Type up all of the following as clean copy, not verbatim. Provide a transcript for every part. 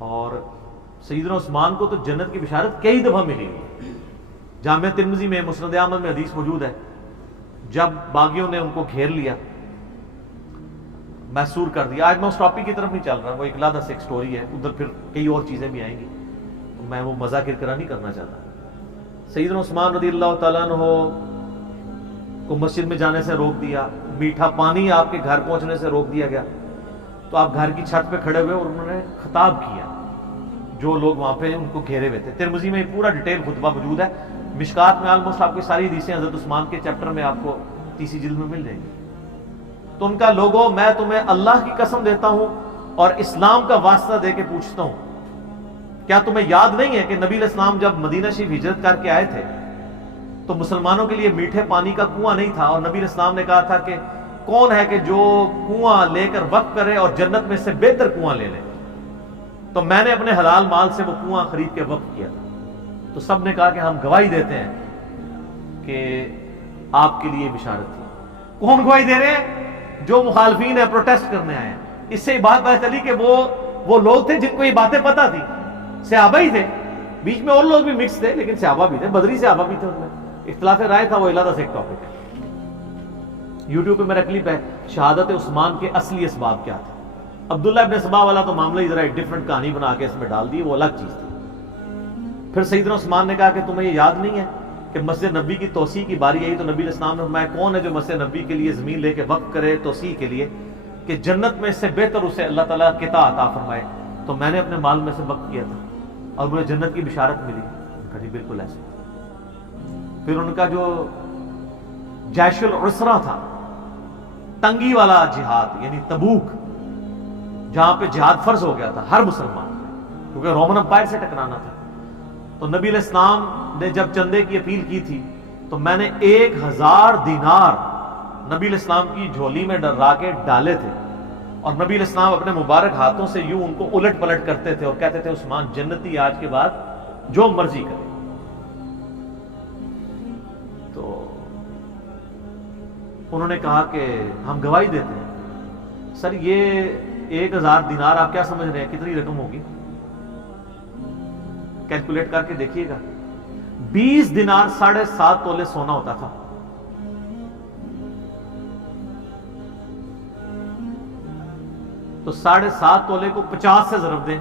اور سیدنا عثمان کو تو جنت کی بشارت کئی دفعہ ملی ہوئی. جامعہ ترمذی میں مسند احمد میں حدیث موجود ہے، جب باغیوں نے ان کو گھیر لیا، محصور کر دیا. آج میں اس ٹاپک کی طرف نہیں چل رہا، وہ ایک علیحدہ سے ایک سٹوری ہے، ادھر پھر کئی اور چیزیں بھی آئیں گی، میں وہ مزہ کرکرا نہیں کرنا چاہتا. سیدنا عثمان رضی اللہ تعالیٰ عنہ کو مسجد میں جانے سے روک دیا، میٹھا پانی آپ کے گھر پہنچنے سے روک دیا گیا. تو آپ گھر کی چھت پہ کھڑے ہوئے اور انہوں نے خطاب کیا جو لوگ وہاں پہ ان کو گھیرے ہوئے تھے. ترمذی میں پورا ڈیٹیل خطبہ موجود ہے. مشکات میں آلموسٹ آپ کی ساری حدیثیں حضرت عثمان کے چیپٹر میں آپ کو تیسری جلد میں مل جائیں گی. تو ان کا لوگوں، میں تمہیں اللہ کی قسم دیتا ہوں اور اسلام کا واسطہ دے کے پوچھتا ہوں، کیا تمہیں یاد نہیں ہے کہ نبی علیہ السلام جب مدینہ شریف ہجرت کر کے آئے تھے تو مسلمانوں کے لیے میٹھے پانی کا کنواں نہیں تھا، اور نبی علیہ السلام نے کہا تھا کہ کون ہے کہ جو کنواں لے کر وقف کرے اور جنت میں سے بہتر کنواں لے لے. تو میں نے اپنے حلال مال سے وہ کنواں خرید کے وقف کیا تھا. تو سب نے کہا کہ ہم گواہی دیتے ہیں کہ آپ کے لیے بشارت تھی. کون گواہی دے رہے ہیں؟ جو مخالفین ہیں، پروٹیسٹ کرنے آئے ہیں. اس سے بات پتہ چلی کہ وہ لوگ تھے جن کو یہ باتیں پتہ تھی، صحابہ ہی تھے. بیچ میں اور لوگ بھی مکس تھے لیکن صحابہ بھی تھے، بدری صحابہ بھی تھے. ان میں اختلاف رائے تھا، وہ علیحدہ سے ایک ٹاپک ہے. یوٹیوب پہ میرا کلپ ہے شہادت عثمان کے اصلی اسباب کیا تھے. عبداللہ ابن سبا والا تو معاملہ ہی ذرا ایک ڈفرنٹ کہانی بنا کے اس میں ڈال دی، وہ الگ چیز تھی. پھر سیدنا عثمان نے کہا کہ تمہیں یہ یاد نہیں ہے کہ مسجد نبی کی توسیع کی باری آئی تو نبی علیہ السلام نے فرمایا کون ہے جو مسجد نبی کے لیے زمین لے کے وقف کرے توسیع کے لیے کہ جنت میں سے بہتر اسے اللہ تعالیٰ قطع عطا فرمائے. تو میں نے اپنے مال میں سے وقف کیا تھا اور مجھے جنت کی بشارت ملی. کہا جی بالکل ایسے. پھر ان کا جو جیش العسرہ تھا، تنگی والا جہاد، یعنی تبوک، جہاں پہ جہاد فرض ہو گیا تھا ہر مسلمان کیونکہ رومن امپائر سے ٹکرانا تھا. تو نبی علیہ السلام نے جب چندے کی اپیل کی تھی تو میں نے 1000 دینار نبی علیہ السلام کی جھولی میں ڈرا کے ڈالے تھے، اور نبی علیہ السلام اپنے مبارک ہاتھوں سے یوں ان کو الٹ پلٹ کرتے تھے اور کہتے تھے عثمان جنتی آج کے بعد جو مرضی کرے. تو انہوں نے کہا کہ ہم گواہی دیتے ہیں. سر یہ 1000 دینار آپ کیا سمجھ رہے ہیں کتنی رقم ہوگی؟ کیلکولیٹ کر کے دیکھیے گا. 20 دینار 7.5 تولے سونا ہوتا تھا. تو 7.5 تولے کو 50 سے ضرب دیں،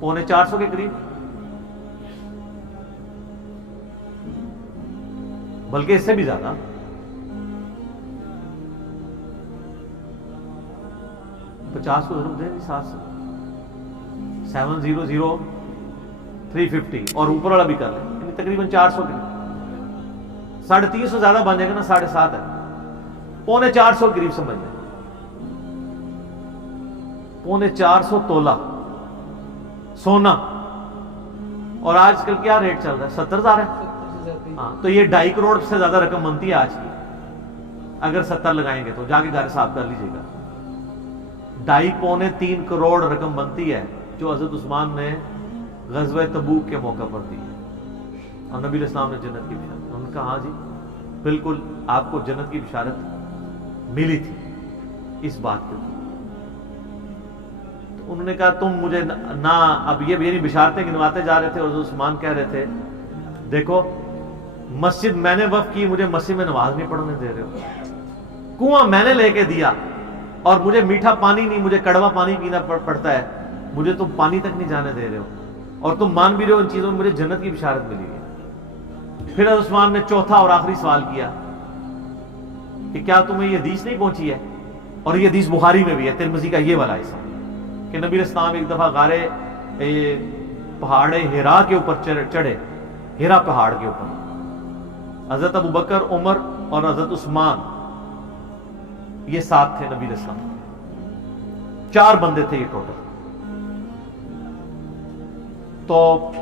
450 کے قریب، بلکہ اس سے بھی زیادہ. 50 کو ضرب دیں 7 سے، 700,350 اور اوپر والا بھی کر لیں، یعنی تقریباً 400 کے 350 زیادہ بن جائے گا نا، 7.5 ہے، 450 کے قریب سمجھ لیں. 450 تولہ سونا. اور آج کل کیا ریٹ چل رہا ہے؟ 70,000 ہے. ہاں تو یہ 2.5 کروڑ سے زیادہ رقم بنتی ہے آج کی. اگر 70 لگائیں گے تو جا کے گھر حساب کر لیجیے گا. 2.5-3 کروڑ رقم بنتی ہے جو حضرت عثمان نے غزوہ تبوک کے موقع پر دی ہے. اور نبی علیہ السلام نے جنت کی بشارت. انہوں نے کہا ہاں جی بالکل آپ کو جنت کی بشارت ملی تھی اس بات کے اوپر. تو انہوں نے کہا تم مجھے نہ اب یہ یعنی بشارتیں گنواتے جا رہے تھے، اور حضرت عثمان کہہ رہے تھے دیکھو مسجد میں نے وقف کی، مجھے مسجد میں نماز نہیں پڑھنے دے رہے ہو. کنواں میں نے لے کے دیا اور مجھے میٹھا پانی نہیں، مجھے کڑوا پانی پینا پڑتا ہے، مجھے تم پانی تک نہیں جانے دے رہے ہو، اور تم مان بھی رہے ہو ان چیزوں میں مجھے جنت کی بشارت ملی ہے. پھر حضرت عثمان نے چوتھا اور آخری سوال کیا کہ کیا تمہیں یہ حدیث نہیں پہنچی ہے؟ اور یہ حدیث بخاری میں بھی ہے، ترمذی کا یہ والا حصہ، کہ نبی علیہ السلام ایک دفعہ غارے پہاڑ ہیرا کے اوپر چڑھے، ہیرا پہاڑ کے اوپر. حضرت ابو بکر، عمر اور حضرت عثمان یہ ساتھ تھے نبی علیہ السلام. 4 بندے تھے یہ ٹوٹل. تو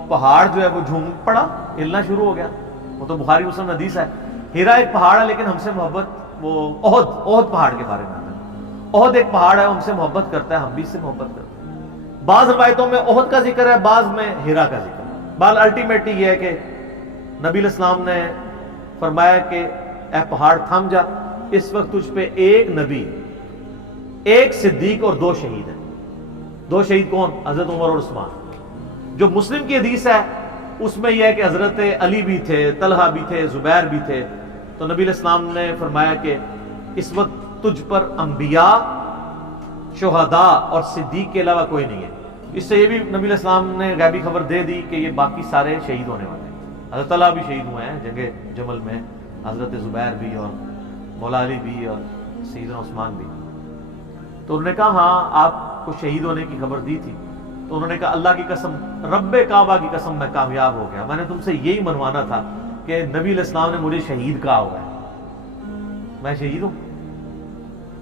پہاڑ جو ہے وہ جھوم پڑا، ہلنا شروع ہو گیا. وہ تو بخاری مسلم حدیث ہے. ہیرا ایک پہاڑ ہے لیکن ہم سے محبت، وہ احد پہاڑ کے بارے میں آتا ہے. احد ایک پہاڑ ہے، ہم سے محبت کرتا ہے، ہم بھی اس سے محبت کرتے ہیں. بعض روایتوں میں احد کا ذکر ہے، بعض میں ہیرا کا ذکر ہے. بال الٹیمیٹلی یہ ہے کہ نبی علیہ السلام نے فرمایا کہ اے پہاڑ تھم جا، اس وقت تجھ پہ 1 نبی، 1 صدیق اور 2 شہید ہیں. دو شہید کون؟ حضرت عمر اور عثمان. جو مسلم کی حدیث ہے اس میں یہ ہے کہ حضرت علی بھی تھے، طلحہ بھی تھے، زبیر بھی تھے. تو نبی علیہ السلام نے فرمایا کہ اس وقت تجھ پر انبیاء، شہداء اور صدیق کے علاوہ کوئی نہیں ہے. اس سے یہ بھی نبی علیہ السلام نے غیبی خبر دے دی کہ یہ باقی سارے شہید ہونے والے ہیں. حضرت طلحہ بھی شہید ہوئے ہیں جنگ جمل میں، حضرت زبیر بھی اور مولا علی بھی اور سیدنا عثمان بھی. تو انہوں نے کہا ہاں آپ کو شہید ہونے کی خبر دی تھی. تو انہوں نے کہا اللہ کی قسم، رب کعبہ کی قسم، میں کامیاب ہو گیا. میں نے تم سے یہی منوانا تھا کہ نبی علیہ السلام نے مجھے شہید کہا ہوا ہے، میں شہید ہوں.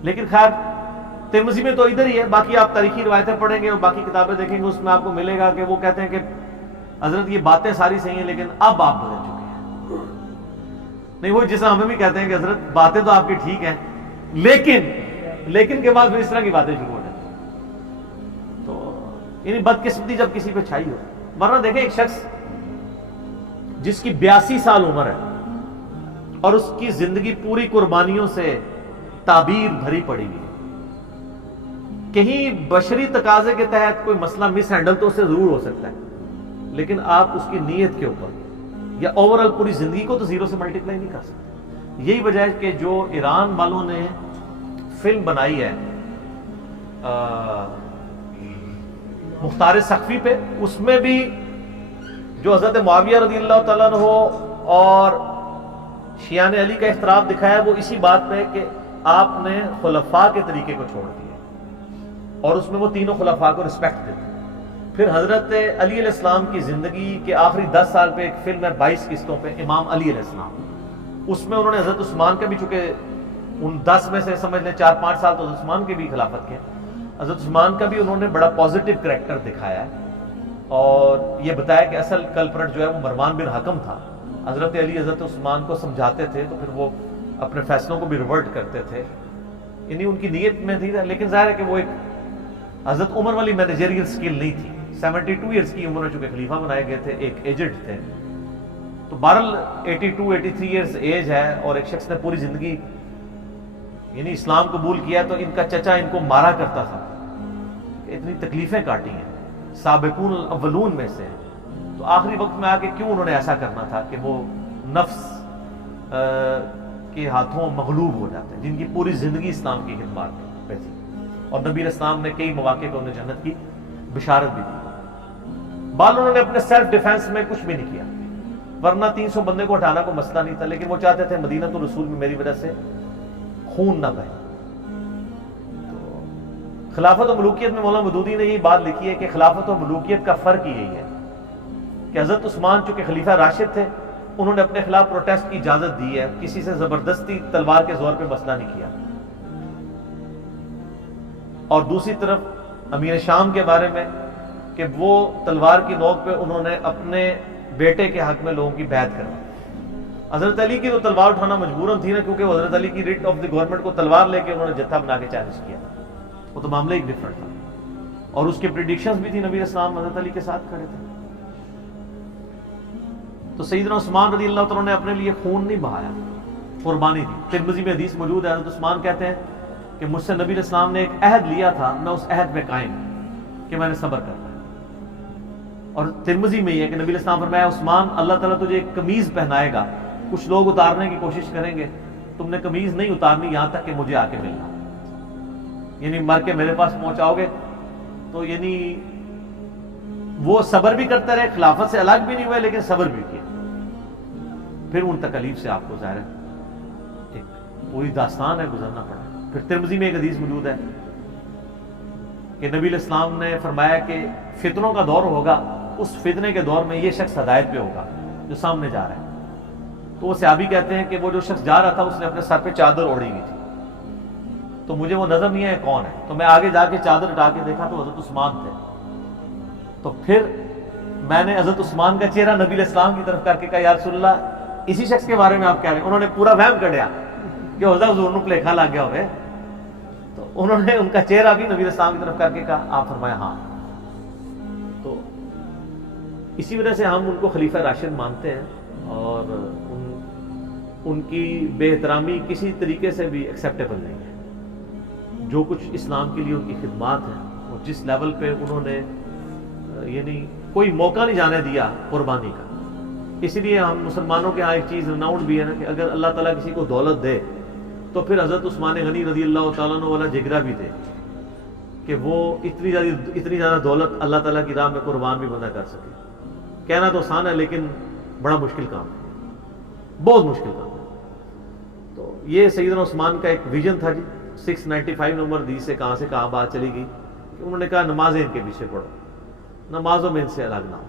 لیکن خیر ترمذی میں تو ادھر ہی ہے. باقی آپ تاریخی روایتیں پڑھیں گے اور باقی کتابیں دیکھیں گے، اس میں آپ کو ملے گا کہ وہ کہتے ہیں کہ حضرت یہ باتیں ساری صحیح ہیں لیکن اب آپ بدل چکے ہیں. نہیں وہ جیسا ہمیں بھی کہتے ہیں کہ حضرت باتیں تو آپ کی ٹھیک ہیں لیکن کے بعد پھر اس طرح کی باتیں شروع ہو جاتی ہیں. تو یعنی بدقسمتی جب کسی پہ چھائی ہو. ورنہ دیکھیں ایک شخص جس کی 82 سال عمر ہے اور اس کی زندگی پوری قربانیوں سے تعبیر بھری پڑی ہوئی ہے، کہیں بشری تقاضے کے تحت کوئی مسئلہ مس ہینڈل تو اس سے ضرور ہو سکتا ہے، لیکن آپ اس کی نیت کے اوپر یا اوورآل پوری زندگی کو تو زیرو سے ملٹیپلائی نہیں کر سکتے. یہی وجہ ہے کہ جو ایران والوں نے فلم بنائی ہے مختار سقفی پہ، اس میں بھی جو حضرت معاویہ رضی اللہ تعالیٰ عنہ اور شیعان علی کا اختلاف دکھایا وہ اسی بات پہ کہ آپ نے خلفاء کے طریقے کو چھوڑ دیا اور اس میں وہ تینوں خلفاء کو رسپیکٹ دیتے. پھر حضرت علی علیہ السلام کی زندگی کے آخری 10 سال پہ ایک فلم ہے 22 قسطوں پہ، امام علی علیہ السلام. اس میں انہوں نے حضرت عثمان کا بھی، چونکہ ان 10 میں سے سمجھ لیں 4-5 سال تو حضرت عثمان کے بھی خلافت کے، حضرت عثمان کا بھی انہوں نے بڑا پازیٹیو کریکٹر دکھایا ہے اور یہ بتایا کہ اصل کلپرٹ جو ہے وہ مروان بن حکم تھا. حضرت علی حضرت عثمان کو سمجھاتے تھے تو پھر وہ اپنے فیصلوں کو بھی ریورٹ کرتے تھے، یعنی ان کی نیت میں تھی. لیکن ظاہر ہے کہ وہ ایک حضرت عمر والی مینیجریل سکل نہیں تھی. 72 ایئرز کی عمر میں چونکہ خلیفہ بنائے گئے تھے، ایک ایجڈ تھے. تو بہرحال 82-83 ایئرز ایج ہے اور ایک شخص نے پوری زندگی یعنی اسلام قبول کیا. تو ان کا چچا ان کو مارا کرتا تھا کہ اتنی تکلیفیں کاٹی ہیں، سابقون الاولون میں سے. تو آخری وقت میں آ کے کیوں انہوں نے ایسا کرنا تھا کہ وہ نفس کے ہاتھوں مغلوب ہو جاتے ہیں، جن کی پوری زندگی اسلام کی خدمات پہ تھی اور نبی علیہ السلام نے کئی مواقع پہ انہیں جنت کی بشارت بھی دی. بال انہوں نے اپنے سیلف ڈیفenس میں کچھ بھی نہیں کیا، ورنہ 300 بندے کو ہٹانا کوئی مسئلہ نہیں تھا، لیکن وہ چاہتے تھے مدینہ الرسول میں میری وجہ سے خون نہ بہے. تو خلافت و ملوکیت میں مولانا مودودی نے یہ بات لکھی ہے کہ خلافت و ملوکیت کا فرق یہی ہے کہ حضرت عثمان چونکہ خلیفہ راشد تھے، انہوں نے اپنے خلاف پروٹیسٹ کی اجازت دی ہے، کسی سے زبردستی تلوار کے زور پہ مسئلہ نہیں کیا. اور دوسری طرف امیر شام کے بارے میں کہ وہ تلوار کی نوک پہ انہوں نے اپنے بیٹے کے حق میں لوگوں کی بیعت کروائی. حضرت علی کی تو تلوار اٹھانا مجبوراً تھی نا، کیونکہ وہ حضرت علی کی ریٹ آف دی گورنمنٹ کو تلوار لے کے انہوں نے جتھا بنا کے چیلنج کیا تھا. وہ تو معاملہ ایک ڈفرنٹ تھا اور اس کے پریڈکشنز بھی تھی. نبی اسلام حضرت علی کے ساتھ کھڑے تھے. تو سیدنا عثمان رضی اللہ تعالیٰ نے اپنے لیے خون نہیں بہایا، قربانی دی. ترمذی میں حدیث موجود ہے، حضرت عثمان کہتے ہیں کہ مجھ سے نبی علیہ السلام نے ایک عہد لیا تھا، میں اس عہد پہ قائم کہ میں نے صبر کرنا ہے. اور ترمذی میں یہ ہے کہ نبی علیہ السلام فرمایا عثمان اللہ تعالیٰ تجھے ایک قمیض پہنائے گا، کچھ لوگ اتارنے کی کوشش کریں گے، تم نے قمیض نہیں اتارنی یہاں تک کہ مجھے آ کے ملنا، یعنی مر کے میرے پاس پہنچاؤ گے. تو یعنی وہ صبر بھی کرتے رہے، خلافت سے الگ بھی نہیں ہوئے لیکن صبر بھی کیا. پھر ان تکلیف سے آپ کو ظاہر ہے ایک پوری داستان ہے گزرنا پڑا. پھر ترمذی میں ایک حدیث موجود ہے کہ نبی علیہ السلام نے فرمایا کہ فتنوں کا دور ہوگا، اس فتنے کے دور میں یہ شخص ہدایت پہ ہوگا جو سامنے جا رہا ہے. تو وہ صحابی کہتے ہیں کہ وہ جو شخص جا رہا تھا اس نے اپنے سر پہ چادر اوڑھی ہوئی تھی، تو مجھے وہ نظر نہیں ہے کون ہے. تو میں آگے جا کے چادر ہٹا کے دیکھا تو حضرت عثمان تھے. تو پھر میں نے حضرت عثمان کا چہرہ نبی علیہ السلام کی طرف کر کے کہا یا رسول اللہ اسی شخص کے بارے میں آپ کہہ رہے ہیں. انہوں نے پورا وہم کر دیا کہ حضور نو پلیکھا لگ گیا ہوئے. تو انہوں نے ان کا چہرہ بھی نبی علیہ السلام کی طرف کر کے کہا، آپ فرمایا ہاں. تو اسی وجہ سے ہم ان کو خلیفہ راشد مانتے ہیں اور ان کی بے احترامی کسی طریقے سے بھی ایکسیپٹیبل نہیں ہے. جو کچھ اسلام کے لیے ان کی خدمات ہیں وہ اور جس لیول پہ انہوں نے یعنی کوئی موقع نہیں جانے دیا قربانی کا. اسی لیے ہم مسلمانوں کے ہاں ایک چیز رناؤنڈ بھی ہے نا کہ اگر اللہ تعالیٰ کسی کو دولت دے تو پھر حضرت عثمان غنی رضی اللہ تعالیٰ عنہ والا جگرا بھی دے کہ وہ اتنی زیادہ دولت اللہ تعالیٰ کی راہ میں قربان بھی بندہ کر سکے. کہنا تو آسان ہے لیکن بڑا مشکل کام ہے, بہت مشکل کام ہے. تو یہ سیدنا عثمان کا ایک ویژن تھا جی. 695 نمبر حدیث سے کہاں بات چلی گئی کہ انہوں نے کہا نمازیں ان کے پیچھے پڑھو, نمازوں میں ان سے الگ نہ ہو.